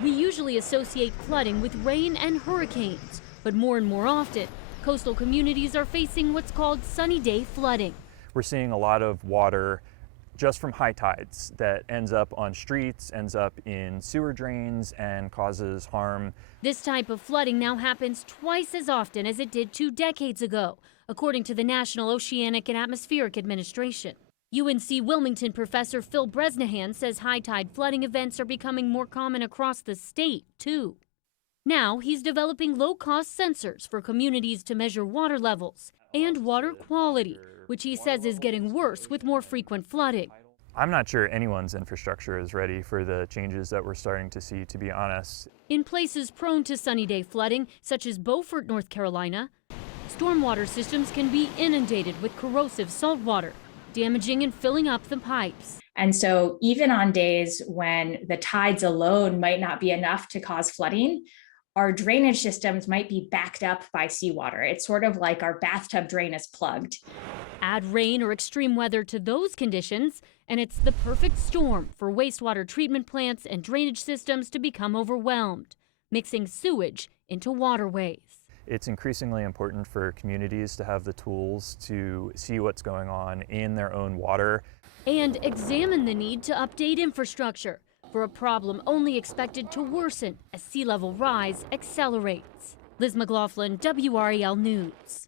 We usually associate flooding with rain and hurricanes, but more and more often, coastal communities are facing what's called sunny day flooding. We're seeing a lot of water just from high tides that ends up on streets, ends up in sewer drains, and causes harm. This type of flooding now happens twice as often as it did 2 decades ago, according to the National Oceanic and Atmospheric Administration. UNC Wilmington professor Phil Bresnahan says high tide flooding events are becoming more common across the state, too. Now he's developing low-cost sensors for communities to measure water levels and water quality, which he says is getting worse with more frequent flooding. I'm not sure anyone's infrastructure is ready for the changes that we're starting to see, to be honest. In places prone to sunny day flooding, such as Beaufort, North Carolina, stormwater systems can be inundated with corrosive salt water, damaging and filling up the pipes. And so even on days when the tides alone might not be enough to cause flooding, our drainage systems might be backed up by seawater. It's sort of like our bathtub drain is plugged. Add rain or extreme weather to those conditions, and it's the perfect storm for wastewater treatment plants and drainage systems to become overwhelmed, mixing sewage into waterways. It's increasingly important for communities to have the tools to see what's going on in their own water. And examine the need to update infrastructure for a problem only expected to worsen as sea level rise accelerates. Liz McLaughlin, WRAL News.